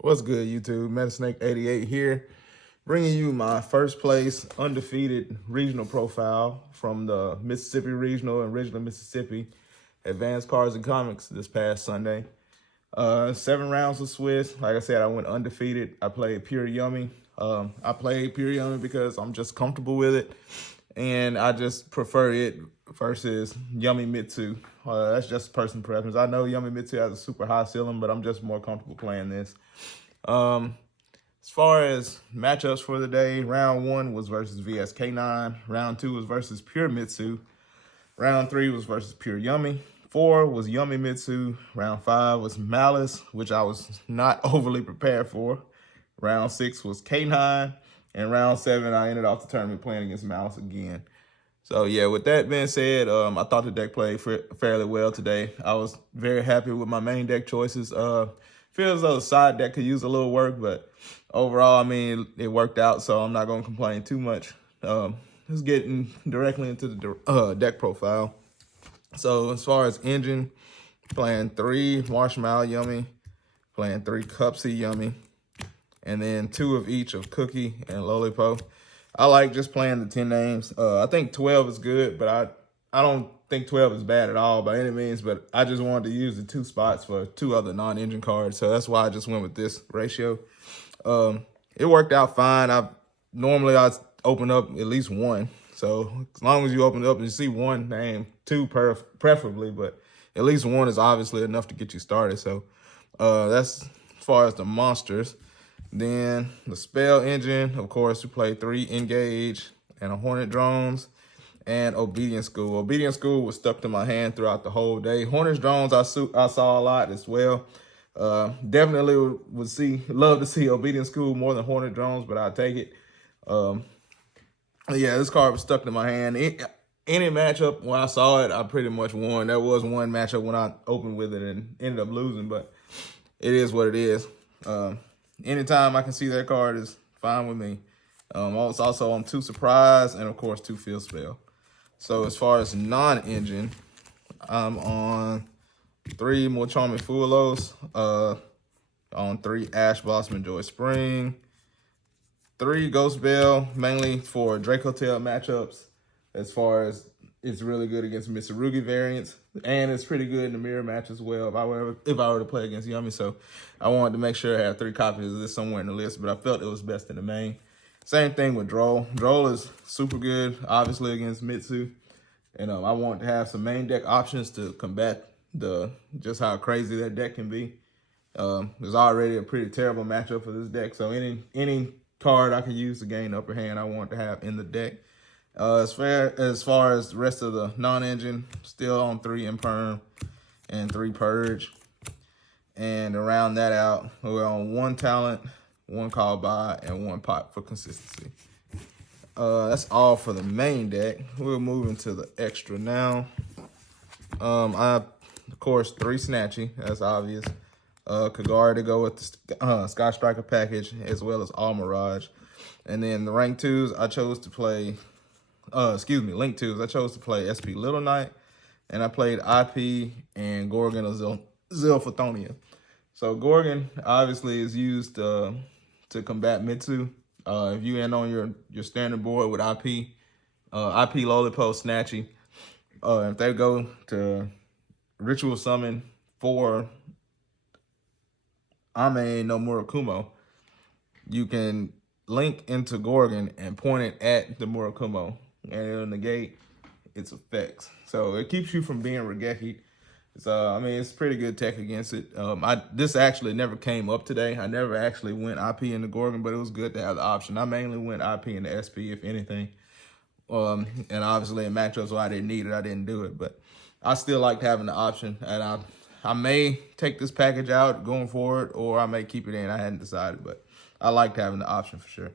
What's good, YouTube? Metasnake88 here, bringing you my first place undefeated regional profile from the Mississippi Regional and Ridgeland, Mississippi Advanced Cards and Comics this past Sunday. 7 rounds of Swiss. Like I said, I went undefeated. I played Pure Yummy. I played Pure Yummy because I'm just comfortable with it, and I just prefer it versus Yummy Mitsu. That's just personal preference. I know Yummy Mitsu has a super high ceiling, but I'm just more comfortable playing this. As far as matchups for the day, round 1 was versus VSK9. Round 2 was versus Pure Mitsu. Round 3 was versus Pure Yummy. 4 was Yummy Mitsu. Round 5 was Malice, which I was not overly prepared for. Round 6 was K9. And round 7, I ended off the tournament playing against Malice again. So yeah, with that being said, I thought the deck played fairly well today. I was very happy with my main deck choices. Feels as though the side deck could use a little work, but overall, I mean, it worked out, so I'm not going to complain too much. Just getting directly into the deck profile. So as far as engine, playing 3 Marshmallow Yummy, playing 3 Cupsy Yummy, and then 2 of each of Cookie and Lolipo. I like just playing the 10 names. I think 12 is good, but I don't think 12 is bad at all by any means, but I just wanted to use the 2 spots for 2 other non-engine cards, so that's why I just went with this ratio. It worked out fine. Normally I open up at least 1, so as long as you open it up and you see 1 name, 2 preferably, but at least 1 is obviously enough to get you started. So that's as far as the monsters. Then the spell engine, of course, we played 3 Engage and a Hornet Drones and Obedience School. Obedience School was stuck to my hand throughout the whole day. Hornet Drones I saw a lot as well. Definitely would love to see Obedience School more than Hornet Drones, but I'll take it. Yeah, this card was stuck to my hand. Any matchup when I saw it, I pretty much won. There was one matchup when I opened with it and ended up losing, but it is what it is. Anytime I can see that card is fine with me. It's also on 2 Surprise and, of course, 2 Field Spell. So as far as non-engine, I'm on 3 Mochami Fulos, on 3 Ash Blossom and Joy Spring, 3 Ghost Bell, mainly for Draco Tail matchups, as far as it's really good against Mitsurugi variants, and it's pretty good in the mirror match as well if I were to play against Yummy. So I wanted to make sure I had 3 copies of this somewhere in the list, but I felt it was best in the main. Same thing with Droll. Droll is super good, obviously, against Mitsu. And I want to have some main deck options to combat just how crazy that deck can be. There's already a pretty terrible matchup for this deck, so any card I can use to gain upper hand, I want to have in the deck. As far as the rest of the non-engine, still on 3 Imperm and 3 Purge. And to round that out, we're on 1 Talent, 1 Call By, and 1 Pot for consistency. That's all for the main deck. We'll move into the extra now. Of course, 3 Snatchy, that's obvious. Kagari to go with the Sky Striker package, as well as All Mirage. And then the rank 2s, I chose to play... Link 2s. I chose to play SP Little Knight, and I played IP and Gorgon of Zilphathonia. So Gorgon obviously is used to combat Mitsu. If you end on your standard board with IP Lolipo, Snatchy, if they go to Ritual Summon for Ame no Murakumo, you can link into Gorgon and point it at the Murakumo, and it'll negate its effects. So it keeps you from being Regeki. I mean, it's pretty good tech against it. This actually never came up today. I never actually went IP into Gorgon, but it was good to have the option. I mainly went IP into SP, if anything. And obviously in matchups where I didn't need it, I didn't do it. But I still liked having the option. And I may take this package out going forward, or I may keep it in. I hadn't decided, but I liked having the option for sure.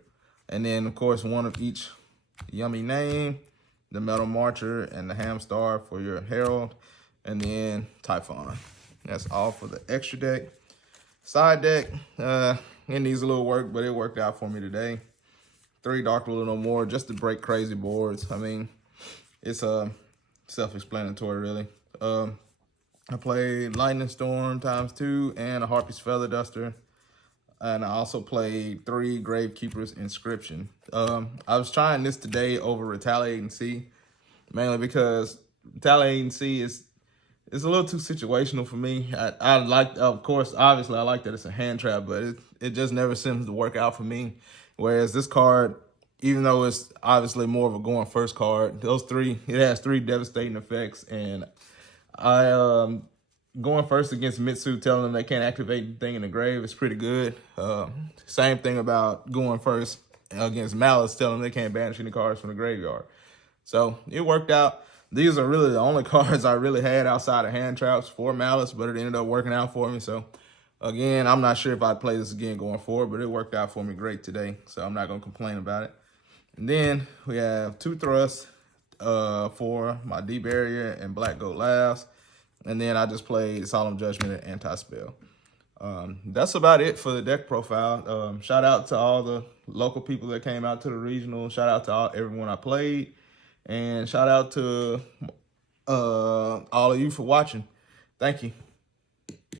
And then, of course, 1 of each Yummy name, the Metal Marcher and the Hamstar for your Herald, and then Typhon. That's all for the extra deck. Side deck, it needs a little work, but it worked out for me today. 3 Dark Ruler No More, just to break crazy boards. I mean, it's self-explanatory, really. I played Lightning Storm ×2 and a Harpy's Feather Duster. And I also played 3 Gravekeeper's Inscription. I was trying this today over Retaliating Sea, mainly because Retaliating Sea is a little too situational for me. I like, of course, obviously I like that it's a hand trap, but it just never seems to work out for me. Whereas this card, even though it's obviously more of a going first card, it has 3 devastating effects, and going first against Mitsu, telling them they can't activate anything in the grave is pretty good. Same thing about going first against Malice, telling them they can't banish any cards from the graveyard. So it worked out. These are really the only cards I really had outside of hand traps for Malice, but it ended up working out for me. So again, I'm not sure if I'd play this again going forward, but it worked out for me great today. So I'm not going to complain about it. And then we have 2 thrusts for my Deep Barrier and Black Goat Laughs. And then I just played Solemn Judgment and Anti-Spell. That's about it for the deck profile. Shout out to all the local people that came out to the regional. Shout out to everyone I played. And shout out to all of you for watching. Thank you.